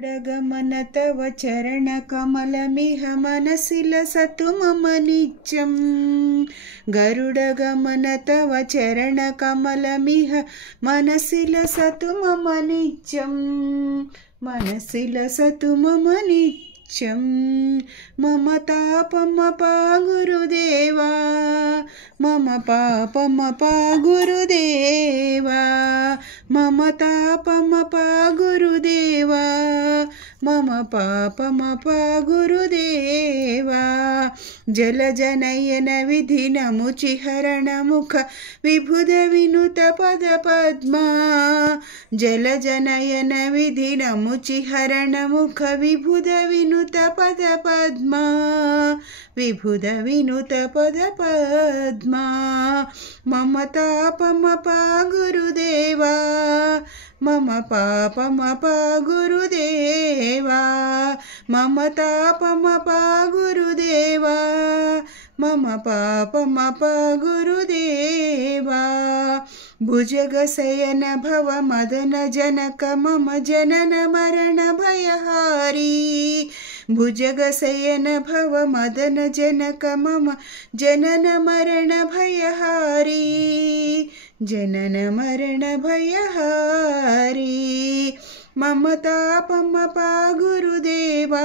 गरुडगमन तव चरणकमलमिह मनसि लसतु मम नित्यं। गरुडगमन तव चरणकमलमिह मनसि लसतु मम नित्यं। मनसि लसतु मम नित्यं। मम तापमपा गुरुदेवा, मम पापमपा गुरुदेवा, मम तापमपा गुरुदेवा, मम पापमपा गुरुदेवा। जलजनयन विधिनमुचिहरणमुख विभुध विनुत पद पद्मा। जलजनयन विधिनमुचिहरणमुख विभुध विनुत पद पद्मा। विभुध विनुत पद पद्मा। मम तापमपा गुरुदेवा, मम पापमपा गुरुदेवा, मम तापमपा गुरुदेवा, मम पापमपा गुरुदेवा। भुजगशयन भव मदन जनक मम जनन मरण भयहारी। भुजगशयन भव मदन जनक मम जनन मरण भयहारी। जनन मरण भयहारी। मम तापमपा गुरुदेवा,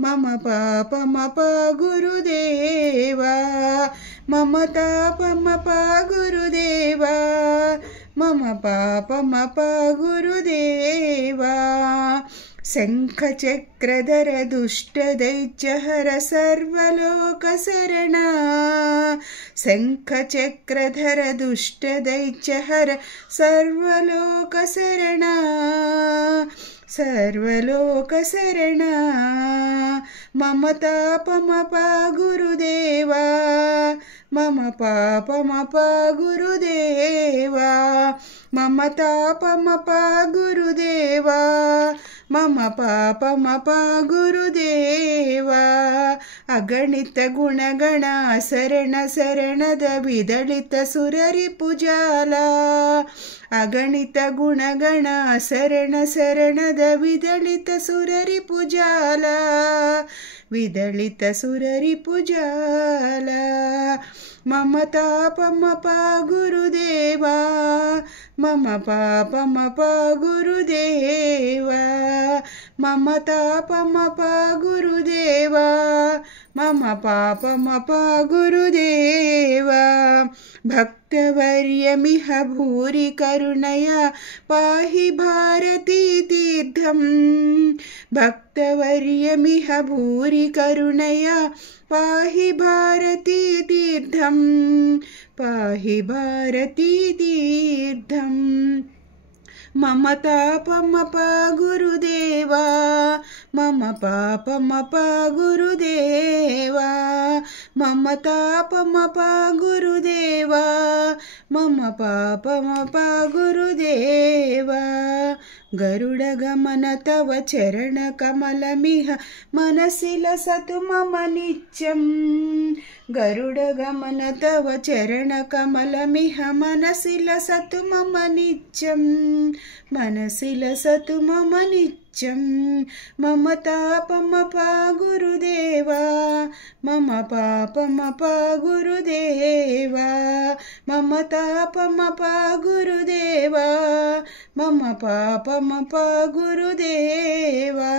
मम पापमपा गुरुदेवा, मम तापमपा गुरुदेवा, मम पापमपा गुरुदेवा। शंखचक्रधर दुष्टदैत्यहर सर्वलोकशरणा। शंखचक्रधर दुष्टदैत्यहर सर्वलोकशरणा। सर्वलोकशरणा। मम तापमपा गुरुदेवा, मम पापमपा गुरुदेवा, मम तापमपा गुरुदेवा, मम पापमपा गुरुदेवा। अगणित गुणगण शरण शरणद विदलित सुररिपुजाला। अगणित गुणगण शरण शरणद विदलित सुररिपुजाला। विदलित सुररिपुजाला। मम तापमपा गुरुदेवा, मम पापमपा गुरुदेवा, मम तापमपा गुरुदेवा, मम पापमपा गुरुदेवा। भक्तवर्यमिह भूरि करुणया पाहि भारती तीर्थं। भक्तवर्यमिह भूरि करुणया पाहि भारती तीर्थं। पाहि भारती तीर्थं। मम तापमपा गुरुदेवा, मम पापमपा गुरुदेवा, मम तापमपा गुरुदेवा, मम पापमपा गुरुदेवा। गरुडगमन तव चरणकमलमिह मनसि लसतु मम नित्यं। गरुडगमन तव चरणकमलमिह मनसि लसतु मम नित्यं। मनसि लसतु मम नित्यं। मम तापमपा गुरुदेवा, मम पापमपा गुरुदेवा, मम तापमपा गुरुदेवा, मम पापमपा गुरुदेवा।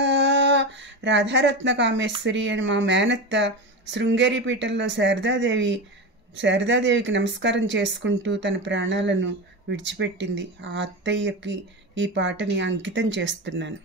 రాధారత్న కామేశ్వరి అని మా మేనత్త శృంగేరిపీఠంలో శారదాదేవికి నమస్కారం చేసుకుంటూ తన ప్రాణాలను విడిచిపెట్టింది. ఆ అత్తయ్యకి ఈ పాటని అంకితం చేస్తున్నాను.